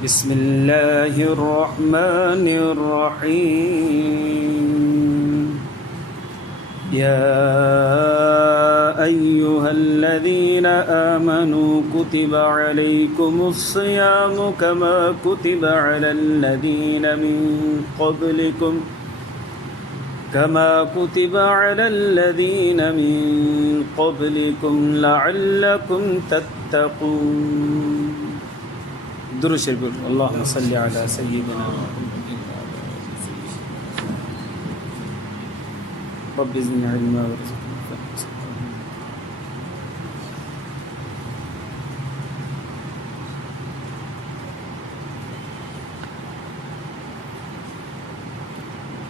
बिस्मिल्लाहिर्रहमानिर्रहीम। या अय्युहल्लज़ीना आमनू कुतिबा अलैकुमुस्सियामु कमा कुतिबा अलल्लज़ीना मिन क़ब्लिकुम लअल्लकुम तत्तक़ून। दुरूद शरीफ अल्लाहुम्मा सल्लि अला सय्यिदिना रब्बि ज़िदनी इल्मा वरज़ुक़नी फ़हमा।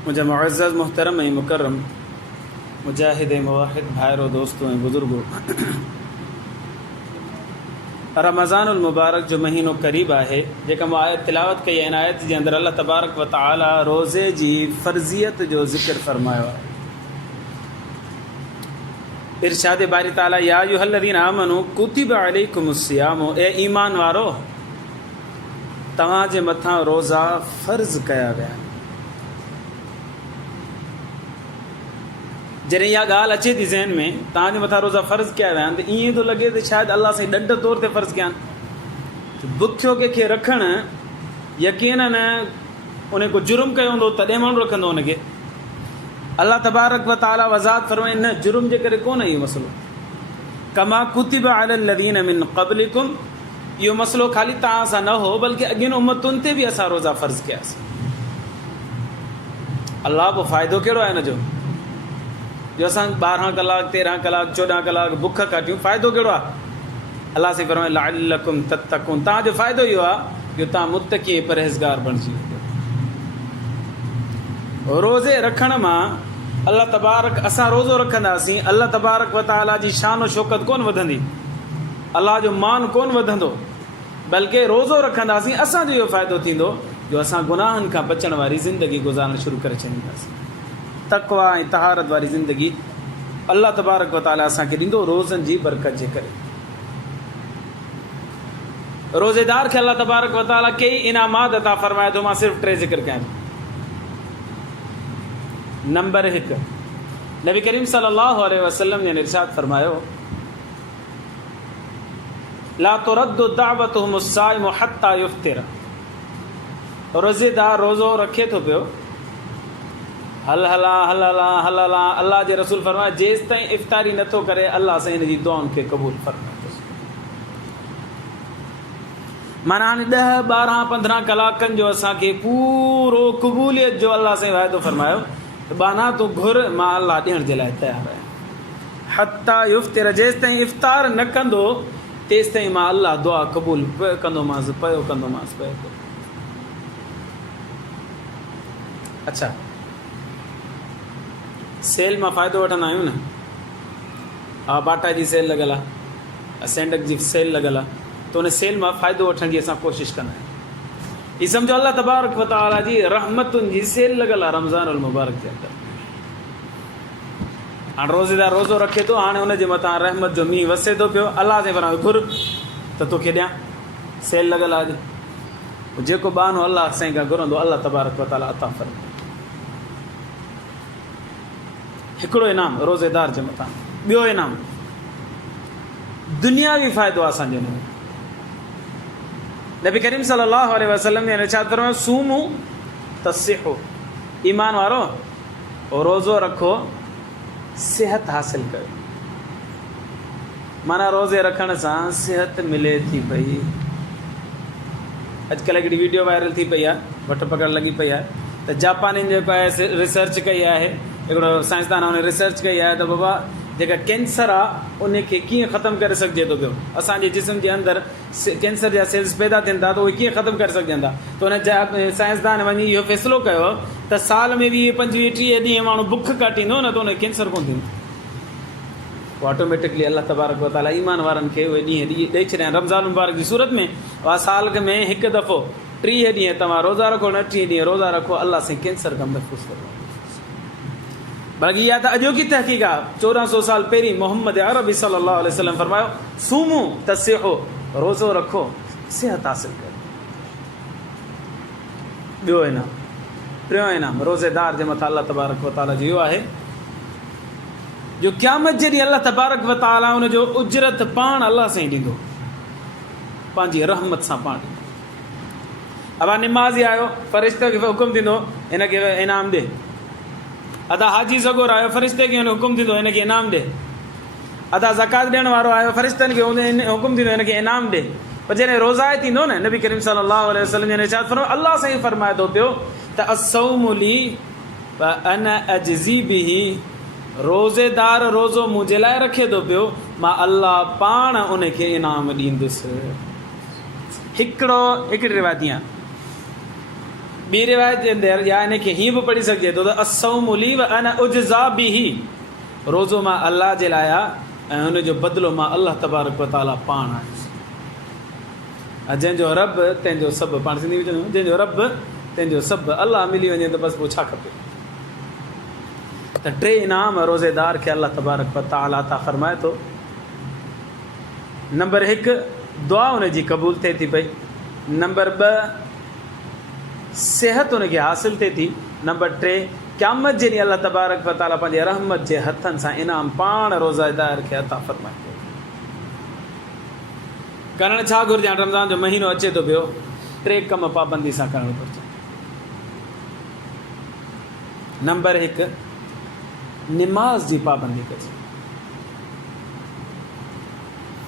मुझे मुअज़्ज़ज़ मुहतरम मुकर्रम मुजाहिद मुवाहिद भाइयों दोस्तों ऐं बुज़ुर्गों, रमज़ानुल मुबारक जो महीनो क़रीब है, जेका मां आयत तिलावत कई आहिनि, आयत जे अंदरि अल्लाह तबारक व तआला रोज़े जी फ़र्ज़ियत जो ज़िक्र फ़रमायो आहे। इरशाद बारी ताला या अय्युहल्लज़ीना आमनू कुतिबा अलैकुमुस्सियामु, ए ईमान वारो तव्हां जे मथां रोज़ा फ़र्ज़ कया विया। जॾहिं इहा ॻाल्हि अचे थी ज़हन में तव्हांजे मथां रोज़ा फ़र्ज़ कया विया आहिनि, त ईअं थो लॻे त शायदि अलाह साईं ॾंड तौर ते फ़र्ज़ कया आहिनि। बुखियो कंहिंखे रखणु यकीनन उन को जुर्म कयो हूंदो तॾहिं माण्हू रखंदो हुनखे। अल्लाह तबारक व तआला वज़ाहत फ़रमाए न, जुर्म जे करे कोन इहो मसइलो। कमा कुतिबा अलल्लज़ीना मिन क़ब्लिकुम, इहो मसइलो ख़ाली तव्हां सां न हो बल्कि अॻियुनि उम्मतुनि ते बि असां रोज़ा फ़र्ज़ कयासीं। अलाह पोइ फ़ाइदो कहिड़ो आहे हिन जो असां 12 कलाक 13 कलाक 14 कलाक बुख काटियूं, फ़ाइदो कहिड़ो आहे? अलाह से फरमाए लअल्लकुम तत्तक़ून, तव्हांजो फ़ाइदो इहो आहे जो तव्हां मुत्तक़ी परहेज़गार बणिजी वञो। रोज़े रखण मां अल्लाह तबारक, असां रोज़ो रखंदासीं, अल्लाह तबारक व तआला जी शान और शौकत कोन वधंदी, अल्लाह जो मान कोन वधंदो, बल्कि रोज़ो रखंदासीं असांजो इहो फ़ाइदो थींदो जो असां गुनाहनि खां बचण वारी ज़िंदगी गुज़ारणु शुरू करे छॾींदासीं। तक़वा ऐं तहारत वारी ज़िंदगी अल्लाह तबारक व तआला असांखे ॾींदो रोज़नि जी बरकत जे करे। रोज़ेदार खे अल्लाह तबारक व तआला कई इनामात अता फ़रमाए थो, मां सिर्फ़ु 3 ज़िक्र कयां थो। नंबर 1, नबी करीम सल्लल्लाहु अलैहि वसल्लम ने इरशाद फरमायो ला तुरद्दु दावतुहुमुस्साइमु हत्ता युफ्तिर। रोज़ेदार रोज़ो रखे थो पियो, हल हला हल हला हल हला, अल्लाह जे रसूल फरमाए जेसि ताईं इफ़्तारी नथो करे अल्लाह साईं हिन जी दुआउनि खे क़बूल फरमाए थो। माना हाणे 10 12 15 कलाकनि जो असांखे पूरो क़बूलियत जो अल्लाह साईं वाइदो फरमायो त बाना तूं घुर, मां अल्लाह ॾियण जे लाइ तयारु आहियां। हत्ता युफ्तिर, जेसि ताईं इफ़्तार न कंदो तेसि ताईं मां अल्लाह दुआ क़बूल कंदोमांसि, पियो कंदोमांसि, पियो। अच्छा, सेल मां फ़ाइदो वठंदा आहियूं न, हा बाटा जी सेल लॻल आहे, सेंडक जी सेल लॻल आहे, त उन सेल मां फ़ाइदो वठण जी असां कोशिशि कंदा आहियूं। हीअ सम्झो अल्लाह तबारक व तआला जी रहमतुनि जी सेल लॻल आहे रमज़ानुल मुबारक जे अंदरि। हाणे रोज़ेदार रोज़ो रखे थो, हाणे हुनजे मथां रहमत जो मींहुं वसे थो पियो, अल्लाह जे फरमायो घुर त तोखे ॾियां, सेल लॻल आहे अॼु। जेको बहानो अल्लाह साईं खां घुरंदो अल्लाह तबारक व तआला अता फरमाए। हिकिड़ो इनाम रोज़ेदार जे मथां। ॿियो इनाम दुनियावी फ़ाइदो आहे असांजे हिन में। नबी करीम सल्लल्लाहु अलैहि वसल्लम ने इरशाद फरमायो सूमू तसिहू, ईमान वारो रोज़ो रखो सेहत हासिल कयो। माना रोज़े रखण सां सेहत मिले थी पई। अॼुकल्ह हिकिड़ी वीडियो वायरल थी पई आहे, वठ पकड़ लॻी पई आहे त जापानियुनि जेको आहे रिसर्च कई आहे, हिकिड़ो साइंसदान हुन रिसर्च कई आहे त बाबा जेका कैंसर आहे उनखे कीअं ख़तमु करे सघिजे थो पियो। असांजे जिस्म जे अंदरि कैंसर जा सेल्स पैदा थियनि था त उहे कीअं ख़तमु करे सघजनि था। त हुन साइंसदान वञी इहो फ़ैसिलो कयो त साल में 20-25 ॾींहं माण्हू बुख काटींदो न त हुन कैंसर कोन थींदो। ऑटोमेटिकली अल्लाह तबारक व तआला ईमान वारनि खे उहे ॾींहं ॾेई छॾिया रमज़ान मुबारक जी सूरत में। उहा साल में हिकु दफ़ो 30 ॾींहं तव्हां रोज़ा रखो, 29 ॾींहं रोज़ा रखो, अल्लाह साईं कैंसर खां महफ़ूज़ करो। बाक़ी इहा त अॼोकी तहक़ीक़ आहे। 1400 साल पहिरीं मोहम्मद अरबी सल्लल्लाहु अलैहि वसल्लम फरमायो सूमू तसिहू, रोज़ो रखो सेहत हासिल कयो। ॿियो इनाम, टियों इनाम रोज़ेदार जे मथां अलाह तबारक व ताला जो इहो आहे जो क़यामत जे ॾींहुं अलाह तबारक व ताला उनजो उजरत पाण अलाह सां ई ॾींदो, पंहिंजी रहमत सां पाण ॾींदो। अबा निमाज़ी आयो, फ़रिश्ते खे हुकुम थींदो हिनखे इनाम ॾे। अदा हाजी सगोर आयो, फ़रिश्ते खे हुकुम थींदो हिनखे इनाम ॾे। अदा ज़कात ॾियण वारो आयो, फ़रिश्तनि खे हुकुम थींदो हिनखे इनाम ॾे। पर जॾहिं रोज़ाए थींदो न, नबी करीम सल्लल्लाहु अलैहि वसल्लम जन इरशाद फरमायो, अलाह सां ई फरमाए थो पियो त अस्सौमु ली व अना अजज़ी बिही, रोज़ेदार रोज़ो मुंहिंजे लाइ रखे थो पियो, मां अलाह पाण उनखे इनाम ॾींदुसि। हिकिड़ी रिवायत आहे, ॿी रिवायत जे अंदरि या हिनखे हीअं बि पढ़ी सघिजे थो त अस्सौमु ली व अना उजज़ा बिही, रोज़ो मां अलाह जे लाइ आहे ऐं हुनजो बदिलो मां अलाह तबारक व ताला पाण आहे। जंहिंजो रब तंहिंजो सभु, पाण सिंधी में चवंदा आहियूं जंहिंजो रब तंहिंजो सभु, अलाह मिली वञे त बसि पोइ छा खपे। त टे इनाम रोज़ेदार खे अलाह तबारक व ताला था फरमाए थो। नंबर 1 दुआ हुनजी क़बूल थिए थी पई। नंबर 2 सिहत हुनखे हासिलु थिए थी। नंबर 3 क़यामत जे ॾींहुं अलाह तबारक व ताला पंहिंजे रहमत जे हथनि सां इनाम पाण रोज़ेदार खे अता फरमाए थो। करणु छा घुरिजे? हाणे रमज़ान जो महीनो अचे थो पियो, 3 कम पाबंदी सां करणु घुरिजे। नंबर 1 निमाज़ जी पाबंदी कजे,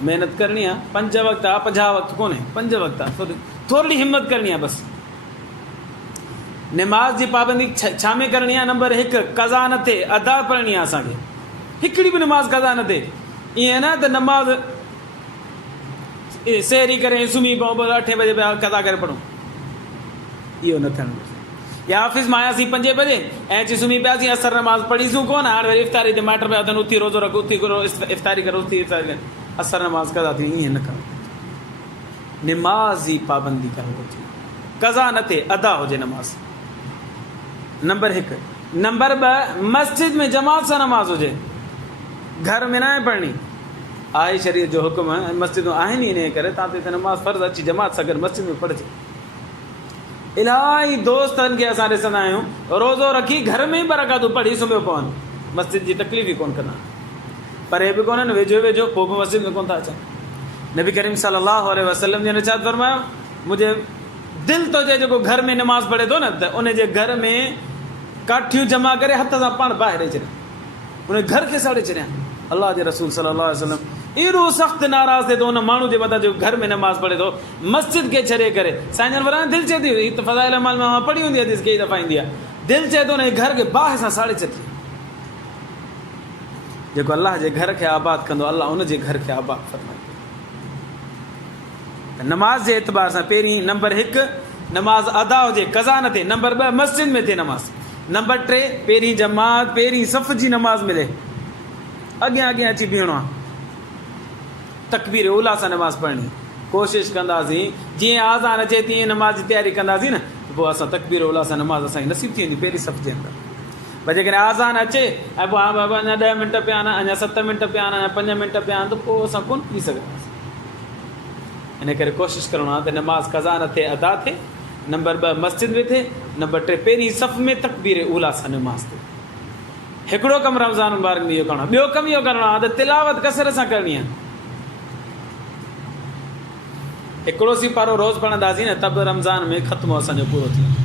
महिनत करणी आहे। 5 वक़्त आहे, 50 वक़्त कोन्हे, 5 वक़्त आहे, थोरी हिम्मत करणी आहे बसि। निमाज़ जी पाबंदी छा में करणी आहे? नंबर 1 क़ज़ा न थिए, अदा पढ़णी आहे असांखे। हिकिड़ी बि निमाज़ क़ज़ा न थिए। ईअं न त नमाज़ सहरी करे सुम्ही पऊं 8 बजे क़ज़ा करे पढ़ूं, इहो न थियणु घुरिजे। या ऑफिस मां आयासीं 5 बजे ऐं अची सुम्ही पियासीं, असर नमाज़ पढ़ीसूं कोन, हाणे वरी इफ़्तारी ते माइट पिया अथनि, उथी रोज़ो रखो, उथी करो इफ़्तारी करो, उथी इफ़्तारी करे असर नमाज़ क़ज़ा थी। ईअं न करणु, निमाज़ जी पाबंदी करणु घुरिजे, क़ज़ा न थिए, अदा हुजे नमाज़। नंबर 1। नंबर 2 मस्जिद में जमात सां नमाज़ हुजे, घर में न आहे पढ़णी। आहे शरीयत जो हुकुम, मस्जिदूं आहिनि ई इन करे तव्हां ते नमाज़ फ़र्ज़ु अची जमात सां गॾु मस्जिद में पढ़िजे। इलाही दोस्तनि खे असां ॾिसंदा आहियूं रोज़ो रखी घर में ई बरकातूं पढ़ी सुम्हियो पवनि, मस्जिद जी तकलीफ़ ई कोन्ह कंदा, परे बि कोन्हनि, वेझो वेझो, पोइ बि मस्जिद में कोन था अचनि। नबी करीम सल्लल्लाहु अलैहि वसल्लम जन इरशाद फरमायो, मुंहिंजे दिलि थो चए जेको घर में नमाज़ पढ़े थो न त उनजे घर में काठियूं जमा करे हथ सां पाण ॿाहिरि ॾेई छॾिया, उन घर खे साड़े छॾिया। अलाह जे रसूल सल्लल्लाहु अलैहि वसल्लम एॾो सख़्तु नाराज़ थिए थो उन माण्हू जे मथां जो घर में नमाज़ पढ़े थो मस्जिद खे छॾे करे। साईं जन वरान दिलि चए थी, हीअ त फ़ज़ाइल अमाल में मां पढ़ी हूंदी हदीस, कई दफ़ा ईंदी आहे, दिलि चए थो न घर खे बाहि सां साड़े छॾे। जेको अलाह जे घर खे आबाद कंदो, अलाह उनजे घर खे आबाद फरमाईंदो। नमाज़ जे एतबार सां पहिरीं नंबर 1 नमाज़ अदा हुजे, क़ज़ा न थिए। नंबर 2 मस्जिद में थिए नमाज़। नंबर 3 पहिरीं जमात, पहिरीं सफ़ जी नमाज़ मिले, अॻियां अॻियां अची बीहणो आहे, तकबीर उला सां नमाज़ पढ़णी। कोशिशि कंदासीं जीअं आज़ान अचे तीअं नमाज़ जी तयारी कंदासीं न, पोइ असां तकबीर उला सां नमाज़ असांजी नसीब थी वेंदी पहिरीं सफ़ जे अंदरि। भई जेकॾहिं आज़ान अचे ऐं पोइ हा बाबा अञा 10 मिंट पिया आहिनि, अञा 7 मिंट पिया आहिनि, अञा 5 मिंट पिया आहिनि, त पोइ असां कोन पी सघंदासीं। इन करे कोशिशि करिणो आहे त नमाज़ क़ज़ा न थिए, अदा थिए। नंबर 2 मस्जिद में थिए। नंबर 3 पहिरीं सफ़ में तकबीर उला सां नमाज़ थिए। हिकिड़ो कमु रमज़ान मुबारक में इहो करिणो आहे। ॿियो कमु इहो करिणो आहे त तिलावत कसर सां करणी आहे। हिकिड़ो सिपारो रोज़ पढ़ंदासीं न त बि रमज़ान में ख़त्मो असांजो पूरो थी वेंदो।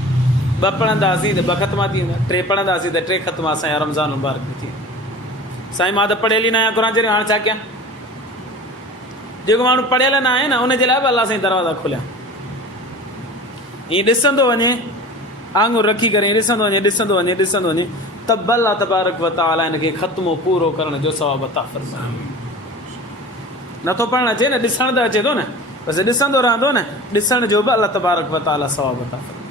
2 पढ़ंदासीं त 2 ख़त्मा थी वेंदा, 3 पढ़ंदासीं त 3 ख़त्मा असांजा रमज़ान मुबारक में थी वेंदा। साईं मां त पढ़ियल ई न आहियां क़ुर शरीफ़, हाणे छा कयां? जेको माण्हू पढ़ियल न आहे न उनजे लाइ बि अलाह साईं दरवाज़ा खोलिया। ईअं ॾिसंदो वञे, आङुर रखी करे ईअं ॾिसंदो वञे, ॾिसंदो वञे, ॾिसंदो वञे, त अलाह तबारक व तआला हिनखे ख़त्मो पूरो करण जो सवाबु अता फरमाए। नथो पढ़णु अचे न, ॾिसण त अचे थो न, बसि ॾिसंदो रहंदो न, ॾिसण जो बि अलाह तबारक व तआला सवाबु अता फरमाए।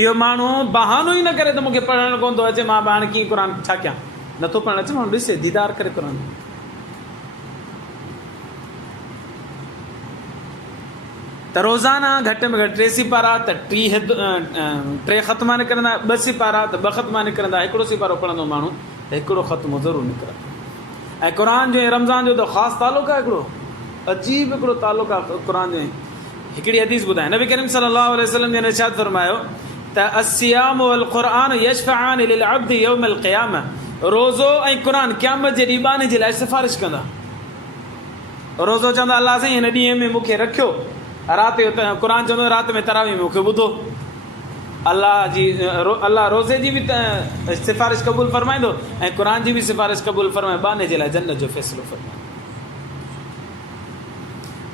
इहो माण्हू बहानो ई न करे त मूंखे पढ़णु कोन थो अचे, मां हाणे कीअं क़ुर छा कयां। नथो पढ़णु अचे, माण्हू ॾिसे, दीदार करे क़ुर। त रोज़ाना घटि में घटि 3 सिपारा त 3 ख़त्मा निकिरंदा, 2 सिपारा त 2 ख़त्मा निकिरंदा। हिकिड़ो सिपारो पढ़ंदो माण्हू त हिकिड़ो ख़त्मो ज़रूरु निकिरंदो। ऐं क़ुर जो रमज़ान जो त ख़ासि तालुक़ु आहे, हिकिड़ो अजीब हिकिड़ो तालुक़ु आहे क़ुर जो। हिकिड़ी हदीस ॿुधाए नबी करीम सल्लल्लाहु अलैहि वसल्लम जन इरशाद फरमायो त अस्सियाम वल क़ुरआन यशफआन लिल अब्द यौम अल क़ियामा रोज़ो ऐं क़ुरान क़यामत जे ॾींहुं बाने जे लाइ सिफ़ारिश कंदा रोज़ो चवंदा अलाह साईं हिन ॾींहं में मूंखे रखियो राति जो क़ुरान चवंदो राति में तरावी में मूंखे ॿुधो अल्लाह रोज़े जी बि सिफ़ारिश क़बूल फरमाईंदो ऐं क़ुरान जी बि सिफ़ारिश क़बूल फरमाए बाने जे लाइ जन्नत जो फ़ैसिलो फरमाए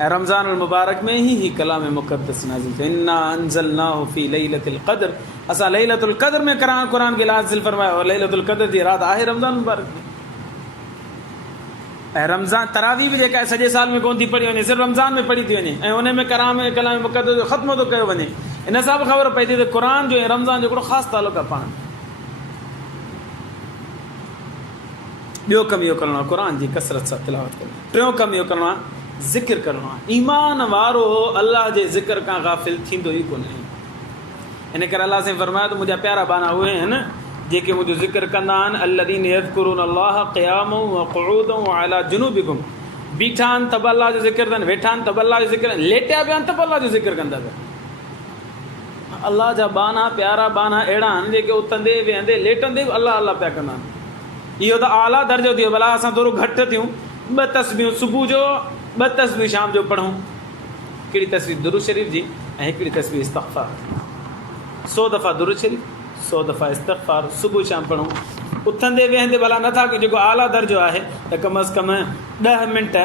ऐं रमज़ान मुबारक में ही कलाम मुक़द्दस नाज़िल थियो इन्ना अंज़लनाहु फ़ी लैलतिल क़द्र असां लैलतुल क़द्र में क़ुरान खे नाज़िल फरमायो और लैलतुल क़द्र जी राति आहे रमज़ान मुबारक में ऐं रमज़ान तरावी बि जेका सॼे साल में कोन थी पढ़ी वञे सिर्फ़ु रमज़ान में पढ़ी थी वञे ऐं उन में कलाम मुक़द्दस जो ख़त्म थो कयो वञे इन सां बि ख़बर पए थी त क़ुरान जो ऐं रमज़ान जो हिकिड़ो ख़ासि तालुक़ आहे पाण ॿियो कमु इहो करिणो आहे क़ुरान जी कसरत सां तिलावत करिणी टियों कमु इहो करिणो आहे ज़िक्र करिणो आहे ईमान वारो अलाह जे ज़िक्र खां गाफ़िल थींदो ई कोन्हे इन करे अलाह साईं फरमायो त मुंहिंजा प्यारा बाना उहे आहिनि जेके मुंहिंजो ज़िक्र कंदा आहिनि अल्लज़ीन यज़कुरून अल्लाह क़ियामन व क़ुऊदन व अला जुनूबिहिम बीठा आहिनि त बि अलाह जो ज़िक्र अथनि वेठा आहिनि त बि अलाह जो ज़िक्र लेटिया पिया आहिनि त बि अलाह जो ज़िक्र कंदा पिया अलाह जा बाना प्यारा बाना अहिड़ा आहिनि जेके उथंदे वेहंदे लेटंदे बि अलाह अलाह पिया कंदा आहिनि इहो त आला दर्जो थियो भला असां थोरो घटि थियूं 2 तस्बीहूं सुबुह जो 2 तस्बीह शाम जो पढ़ूं हिकिड़ी तस्बीह दुरूद शरीफ़ जी ऐं हिकिड़ी तस्बीह इस्तग़फ़ार 100 दफ़ा दुरूद शरीफ़ 100 दफ़ा इस्तग़फ़ार सुबुह शाम पढ़ूं उथंदे वेहंदे भला नथा की जेको आला दर्जो आहे त कम अज़ कम 10 मिंट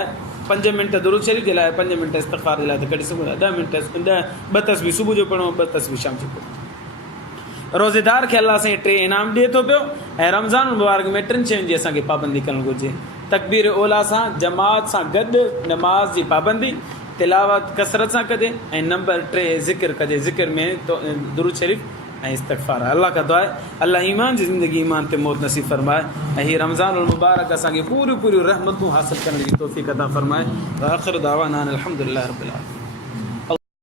5 मिंट दुरूद शरीफ़ जे लाइ 5 मिंट इस्तग़फ़ार जे लाइ त कढी सघूं था 10 मिंट 2 तस्बीह सुबुह जो पढ़ूं 2 तस्बीह शाम जो पढ़ूं रोज़ेदार खे अलाह साईं 3 इनाम ॾिए थो पियो ऐं रमज़ान मुबारक में 3 शयुनि जी असांखे पाबंदी करणु घुरिजे तकबीर ओला सां जमात सां गॾु नमाज़ जी पाबंदी तिलावत कसरत सां कजे ऐं नंबर 3 ज़िक्र कजे ज़िक्र में तो दुरूद शरीफ़ ऐं इस्तग़फ़ार अल्लाह का दुआ आहे अल्लाह ईमान जी ज़िंदगी ईमान ते मौत नसीब फरमाए ऐं हीअ रमज़ान मुबारक असांखे पूरियूं रहमतूं हासिल करण जी तौफ़ीक़ अता फरमाए आख़िर दावाना अल्हम्दुलिल्लाह रब्बिल आलमीन।